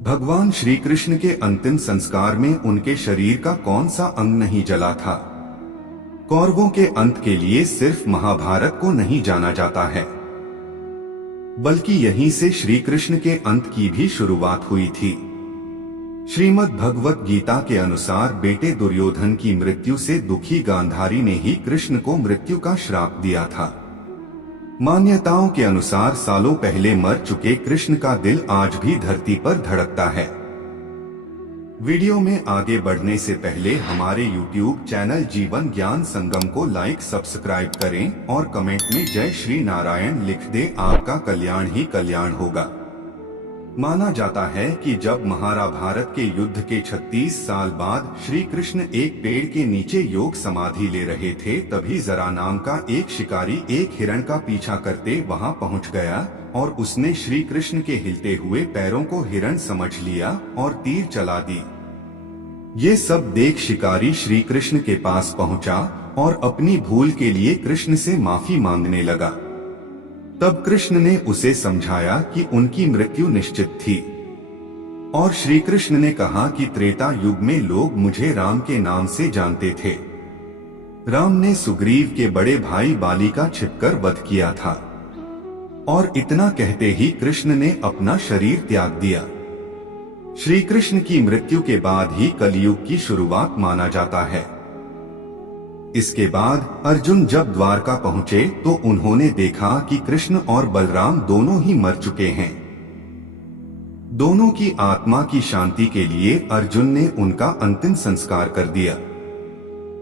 भगवान श्री कृष्ण के अंतिम संस्कार में उनके शरीर का कौन सा अंग नहीं जला था। कौरवों के अंत के लिए सिर्फ महाभारत को नहीं जाना जाता है, बल्कि यहीं से श्री कृष्ण के अंत की भी शुरुआत हुई थी। श्रीमद् भगवत गीता के अनुसार बेटे दुर्योधन की मृत्यु से दुखी गांधारी ने ही कृष्ण को मृत्यु का श्राप दिया था। मान्यताओं के अनुसार सालों पहले मर चुके कृष्ण का दिल आज भी धरती पर धड़कता है। वीडियो में आगे बढ़ने से पहले हमारे YouTube चैनल जीवन ज्ञान संगम को लाइक सब्सक्राइब करें और कमेंट में जय श्री नारायण लिख दें। आपका कल्याण ही कल्याण होगा। माना जाता है कि जब महाभारत के युद्ध के 36 साल बाद श्री कृष्ण एक पेड़ के नीचे योग समाधि ले रहे थे, तभी जरा नाम का एक शिकारी एक हिरण का पीछा करते वहां पहुंच गया और उसने श्री कृष्ण के हिलते हुए पैरों को हिरण समझ लिया और तीर चला दी। ये सब देख शिकारी श्री कृष्ण के पास पहुंचा और अपनी भूल के लिए कृष्ण से माफी मांगने लगा। तब कृष्ण ने उसे समझाया कि उनकी मृत्यु निश्चित थी और श्री कृष्ण ने कहा कि त्रेता युग में लोग मुझे राम के नाम से जानते थे। राम ने सुग्रीव के बड़े भाई बाली का छिपकर वध किया था और इतना कहते ही कृष्ण ने अपना शरीर त्याग दिया। श्री कृष्ण की मृत्यु के बाद ही कलयुग की शुरुआत माना जाता है। इसके बाद अर्जुन जब द्वारका पहुंचे तो उन्होंने देखा कि कृष्ण और बलराम दोनों ही मर चुके हैं। दोनों की आत्मा की शांति के लिए अर्जुन ने उनका अंतिम संस्कार कर दिया।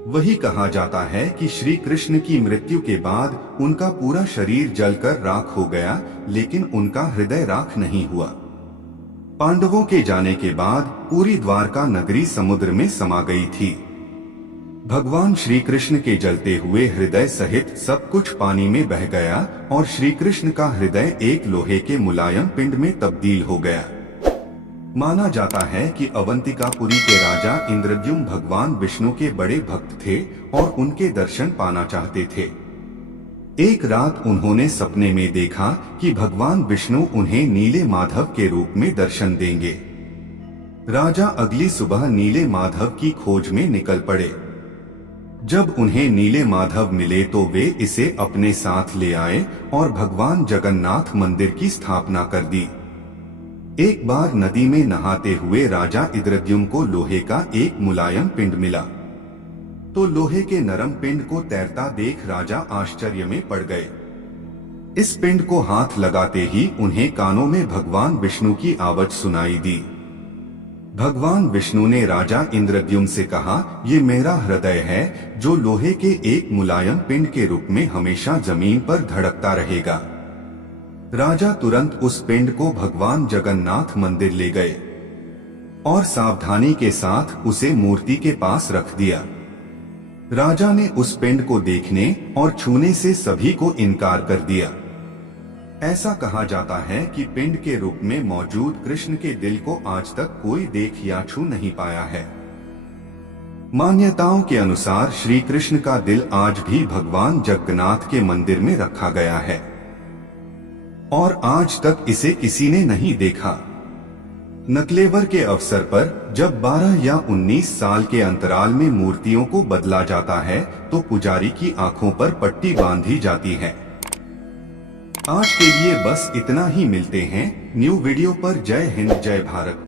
वही कहा जाता है कि श्री कृष्ण की मृत्यु के बाद उनका पूरा शरीर जलकर राख हो गया, लेकिन उनका हृदय राख नहीं हुआ। पांडवों के जाने के बाद पूरी द्वारका नगरी समुद्र में समा गई थी। भगवान श्री कृष्ण के जलते हुए हृदय सहित सब कुछ पानी में बह गया और श्री कृष्ण का हृदय एक लोहे के मुलायम पिंड में तब्दील हो गया। माना जाता है कि अवंतिकापुरी के राजा इंद्रद्युम्न भगवान विष्णु के बड़े भक्त थे और उनके दर्शन पाना चाहते थे। एक रात उन्होंने सपने में देखा कि भगवान विष्णु उन्हें नीले माधव के रूप में दर्शन देंगे। राजा अगली सुबह नीले माधव की खोज में निकल पड़े। जब उन्हें नीले माधव मिले तो वे इसे अपने साथ ले आए और भगवान जगन्नाथ मंदिर की स्थापना कर दी। एक बार नदी में नहाते हुए राजा इंद्रद्युम्न को लोहे का एक मुलायम पिंड मिला, तो लोहे के नरम पिंड को तैरता देख राजा आश्चर्य में पड़ गए। इस पिंड को हाथ लगाते ही उन्हें कानों में भगवान विष्णु की आवाज सुनाई दी। भगवान विष्णु ने राजा इंद्रद्युम्न से कहा, ये मेरा हृदय है जो लोहे के एक मुलायम पिंड के रूप में हमेशा जमीन पर धड़कता रहेगा। राजा तुरंत उस पिंड को भगवान जगन्नाथ मंदिर ले गए और सावधानी के साथ उसे मूर्ति के पास रख दिया। राजा ने उस पिंड को देखने और छूने से सभी को इनकार कर दिया। ऐसा कहा जाता है कि पिंड के रूप में मौजूद कृष्ण के दिल को आज तक कोई देख या छू नहीं पाया है। मान्यताओं के अनुसार श्री कृष्ण का दिल आज भी भगवान जगन्नाथ के मंदिर में रखा गया है और आज तक इसे किसी ने नहीं देखा। नकलेवर के अवसर पर जब 12 या 19 साल के अंतराल में मूर्तियों को बदला जाता है तो पुजारी की आंखों पर पट्टी बांधी जाती है। आज के लिए बस इतना ही। मिलते हैं न्यू वीडियो पर। जय हिंद, जय भारत।